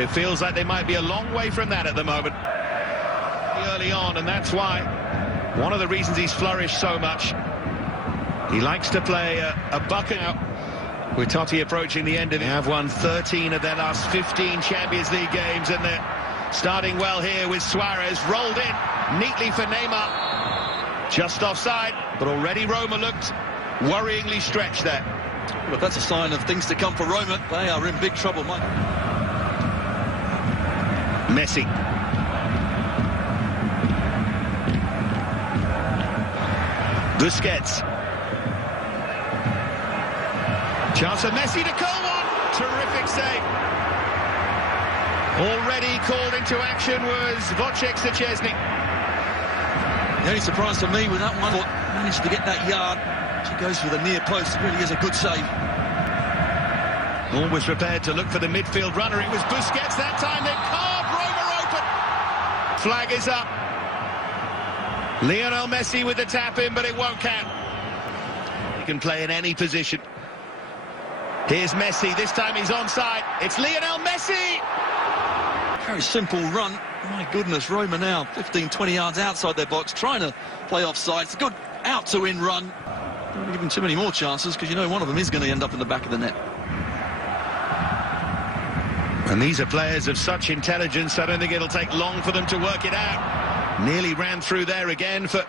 But it feels like they might be a long way from that at the moment. Early on, and that's why one of the reasons he's flourished so much. He likes to play a bucket out. With Totti approaching the end of it. They have won 13 of their last 15 Champions League games, and they're starting well here with Suarez rolled in neatly for Neymar. Just offside, but already Roma looked worryingly stretched there. Well, if that's a sign of things to come for Roma, they are in big trouble, Mike. Messi. Busquets. Chance for Messi to call one. Terrific save. Already called into action was Wojciech Szczesny. The only surprise for me with that one, managed to get that yard. She goes for the near post. It really is a good save. Always prepared to look for the midfield runner. It was Busquets that time. They carved Roma open. Flag is up. Lionel Messi with the tap in, but it won't count. He can play in any position. Here's Messi. This time he's onside. It's Lionel Messi. Very simple run. My goodness, Roma now 15, 20 yards outside their box, trying to play offside. It's a good out-to-in run. Don't give them too many more chances, because you know one of them is going to end up in the back of the net. And these are players of such intelligence, I don't think it'll take long for them to work it out. Nearly ran through there again for a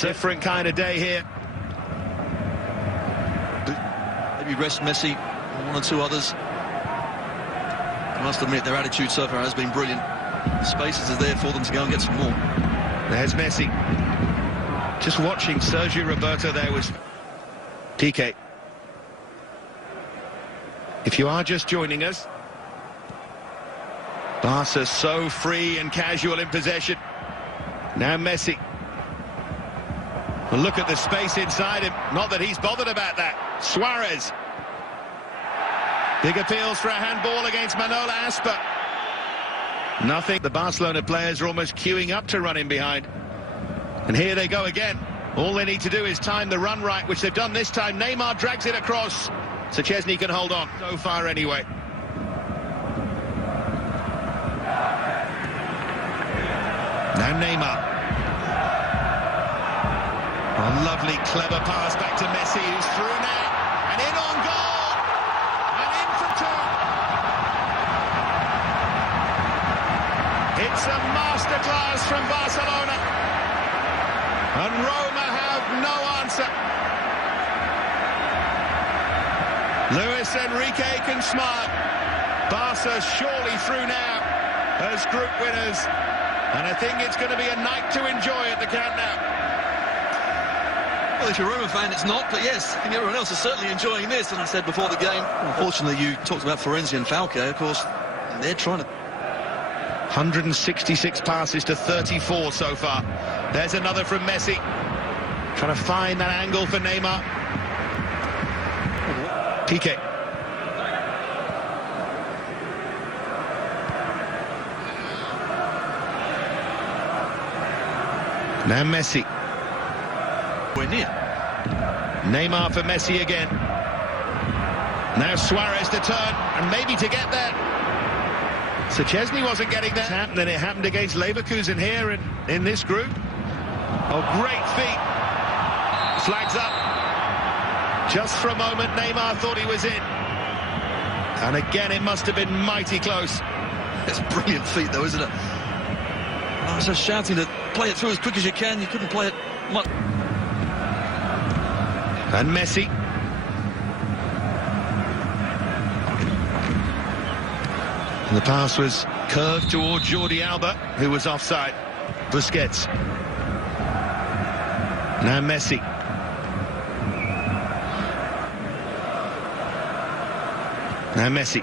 different kind of day here. Maybe rest Messi, one or two others. I must admit, their attitude so far has been brilliant. The spaces are there for them to go and get some more. There's Messi. Just watching Sergio Roberto there was Piqué. If you are just joining us, Barca so free and casual in possession. Now Messi. Well, look at the space inside him. Not that he's bothered about that. Suarez. Big appeals for a handball against Manola Asper. Nothing. The Barcelona players are almost queuing up to run in behind. And here they go again. All they need to do is time the run right, which they've done this time. Neymar drags it across. Szczesny can hold on. So far anyway. Now Neymar. A lovely, clever pass back to Messi, who's through now. And in on goal. And in for two. It's a masterclass from Barcelona. And Roma have no answer. Luis Enrique can smile. Barca surely through now as group winners. And I think it's going to be a night to enjoy at the Camp Nou. Well, if you're a Roma fan, it's not, but yes, I think everyone else is certainly enjoying this. And I said before the game, unfortunately, you talked about Florenzi and Falcao, of course, they're trying to... 166 passes to 34 so far. There's another from Messi. Trying to find that angle for Neymar. Piqué. Now Messi. We're near. Neymar for Messi again. Now Suarez to turn, and maybe to get there. Szczesny wasn't getting there. And then it happened against Leverkusen here in this group. Oh, great feet. Flags up. Just for a moment, Neymar thought he was in. And again, it must have been mighty close. It's brilliant feet, though, isn't it? I was just shouting to play it through as quick as you can. You couldn't play it much. And Messi. And the pass was curved toward Jordi Alba, who was offside. Busquets. Now Messi. Now Messi.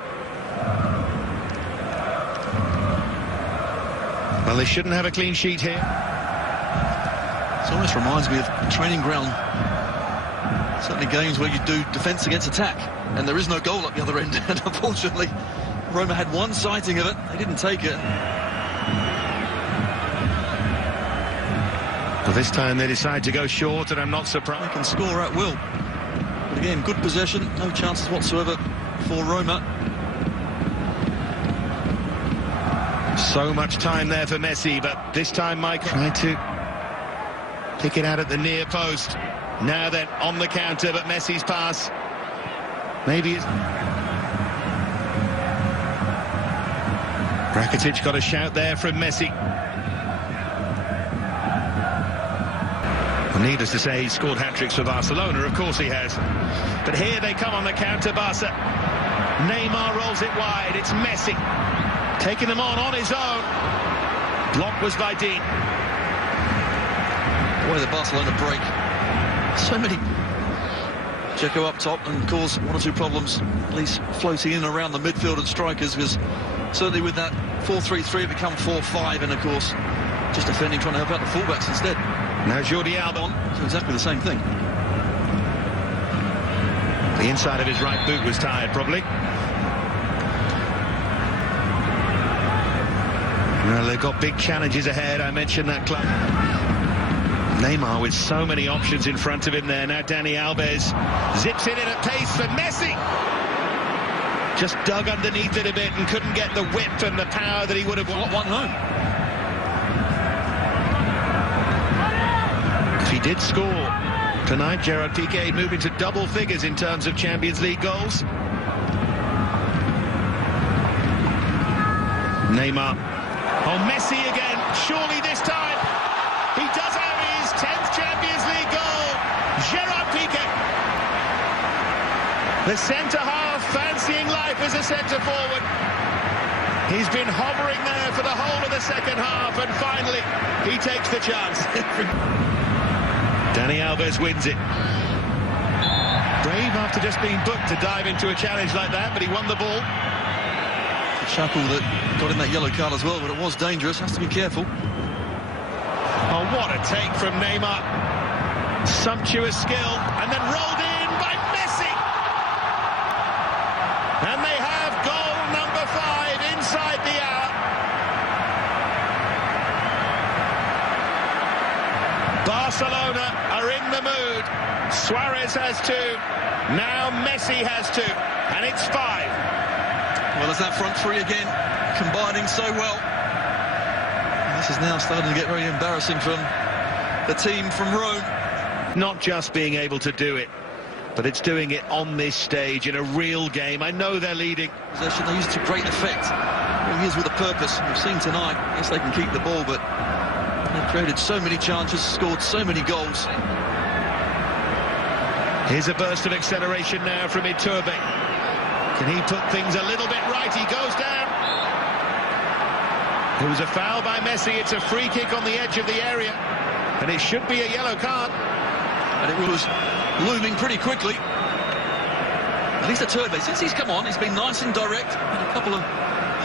Well, they shouldn't have a clean sheet here. It almost reminds me of training ground. Certainly games where you do defence against attack, and there is no goal at the other end. And unfortunately, Roma had one sighting of it. They didn't take it. Well, this time they decide to go short, and I'm not surprised. They can score at will. But again, good possession, no chances whatsoever for Roma. So much time there for Messi, but this time Michael tried to pick it out at the near post. Now then, on the counter, but Messi's pass. Maybe it's... Rakitic got a shout there from Messi. Well, needless to say, he's scored hat-tricks for Barcelona, of course he has. But here they come on the counter, Barca. Neymar rolls it wide, it's Messi. Taking them on his own. Block was by Dean. Boy, the Barcelona break. So many. Dzeko up top and cause one or two problems, at least floating in and around the midfield and strikers, because certainly with that 4-3-3 it become 4-5, and of course just defending, trying to help out the fullbacks instead. Now Jordi Alba. So exactly the same thing. The inside of his right boot was tired, probably. Well, they've got big challenges ahead. I mentioned that club. Neymar with so many options in front of him there. Now Dani Alves zips it in at pace for Messi. Just dug underneath it a bit and couldn't get the whip and the power that he would have won home. If he did score tonight, Gerard Piqué moving to double figures in terms of Champions League goals. Neymar. Oh, Messi again. Surely this time he does have his 10th Champions League goal. Gerard Piqué. The centre-half fancying life as a centre-forward. He's been hovering there for the whole of the second half, and finally he takes the chance. Dani Alves wins it. Brave after just being booked to dive into a challenge like that, but he won the ball. The shackle that got him that yellow card as well, but it was dangerous, has to be careful. Oh, what a take from Neymar. Sumptuous skill, and then rolled in by Messi. And they have goal number 5 inside the hour. Barcelona are in the mood. Suarez has 2. Now Messi has 2. And it's 5. Well, there's that front three again, combining so well. And this is now starting to get very embarrassing from the team from Rome. Not just being able to do it, but it's doing it on this stage in a real game. I know they're leading. Possession, they use it to great effect. It is with a purpose. We've seen tonight, yes, they can keep the ball, but they've created so many chances, scored so many goals. Here's a burst of acceleration now from Iturbe. Can he put things a little bit right? He goes down. It was a foul by Messi. It's a free kick on the edge of the area, and it should be a yellow card. And it was looming pretty quickly. At least Iturbe, since he's come on, he's been nice and direct, and a couple of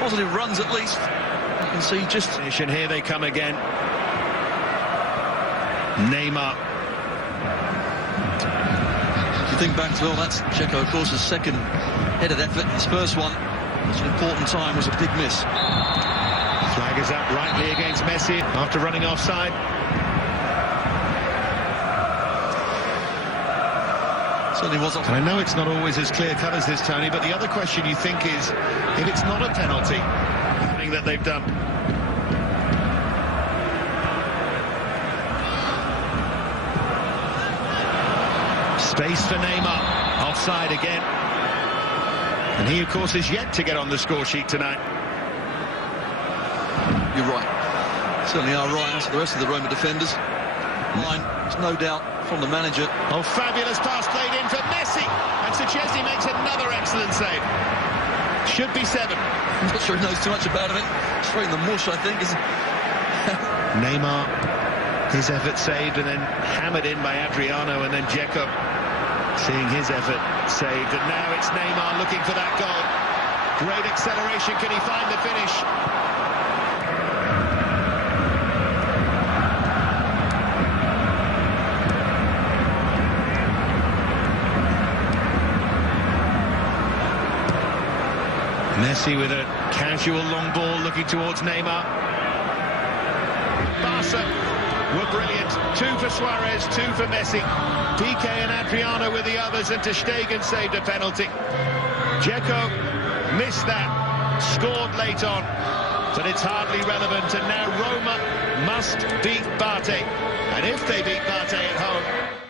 positive runs at least. You can see just... And here they come again. Neymar. If you think back as well, that's Dzeko, of course, his second headed effort. His first one, such an important time, was a big miss. Flag is up rightly against Messi after running offside. Certainly was. And I know it's not always as clear-cut as this, Tony, but the other question you think is, if it's not a penalty, something that they've done. Space for Neymar, offside again. And he, of course, is yet to get on the score sheet tonight. You're right. Certainly are right, as the rest of the Roma defenders. Line, there's no doubt, from the manager. Oh, fabulous pass played in for Messi. And Chesney makes another excellent save. Should be 7. I'm not sure he knows too much about it. Straight in the mush, I think. Neymar, his effort saved and then hammered in by Adriano, and then Dzeko seeing his effort saved. And now it's Neymar looking for that goal. Great acceleration. Can he find the finish? Messi with a casual long ball looking towards Neymar. Barca were brilliant. 2 for Suarez, 2 for Messi. Piqué and Adriano with the others, and Ter Stegen saved a penalty. Dzeko missed that, scored late on but it's hardly relevant, and now Roma must beat Barty, and if they beat Barty at home...